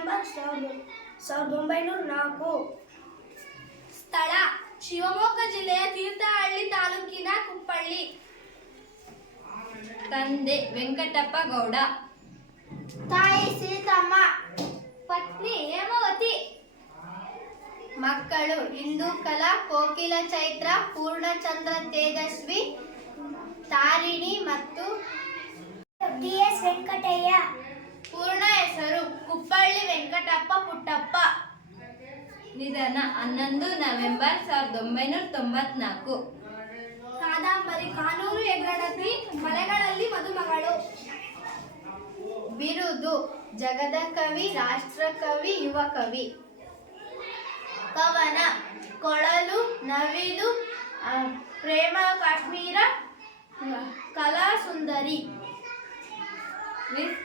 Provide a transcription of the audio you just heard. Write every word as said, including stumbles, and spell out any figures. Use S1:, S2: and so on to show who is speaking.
S1: November ಸಾವಿರದ ಸಾವಿರದ ಒಂಬೈನೂರ ನಾಲ್ಕು.
S2: ಸ್ಥಳ ಶಿವಮೊಗ್ಗ ಜಿಲ್ಲೆಯ ತೀರ್ಥಹಳ್ಳಿ ತಾಲೂಕಿನ ಕುಪ್ಪಳ್ಳಿ.
S3: ತಂದೆ ವೆಂಕಟಪ್ಪ ಗೌಡ.
S2: ತಾಯಿ ಸೀತಮ್ಮ. ಪತ್ನಿ ಹೇಮಾವತಿ. ಮಕ್ಕಳು ಇಂದುಕಲಾ, ಕೋಕಿಲ ಚೈತ್ರ, ಪೂರ್ಣಚಂದ್ರ ತೇಜಸ್ವಿ, ತಾರಿಣಿ ಮತ್ತು
S1: ಡಿ ಎಸ್ ವೆಂಕಟಯ್ಯ.
S2: ಪೂರ್ಣ ಹೆಸರು ಕುಪ್ಪಳ್ಳಿ ವೆಂಕಟಪ್ಪ ಪುಟ್ಟಪ್ಪ.
S3: ನಿಧನ ಹನ್ನೊಂದು ನವೆಂಬರ್ ಸಾವಿರದ ಒಂಬೈನೂರ ತೊಂಬತ್ನಾಲ್ಕು.
S2: ಕಾದಂಬರಿ ಕಾನೂರು ಹೆಗ್ಗಡತಿ, ಮಲೆಗಳಲ್ಲಿ ಮದುಮಗಳು. ಬಿರುದು ಜಗದ ಕವಿ, ರಾಷ್ಟ್ರಕವಿ, ಯುವ ಕವಿ. ಕವನ ಕೊಳಲು ನವಿಲು, ಪ್ರೇಮ ಕಾಶ್ಮೀರ, ಕಲಾ ಸುಂದರಿ.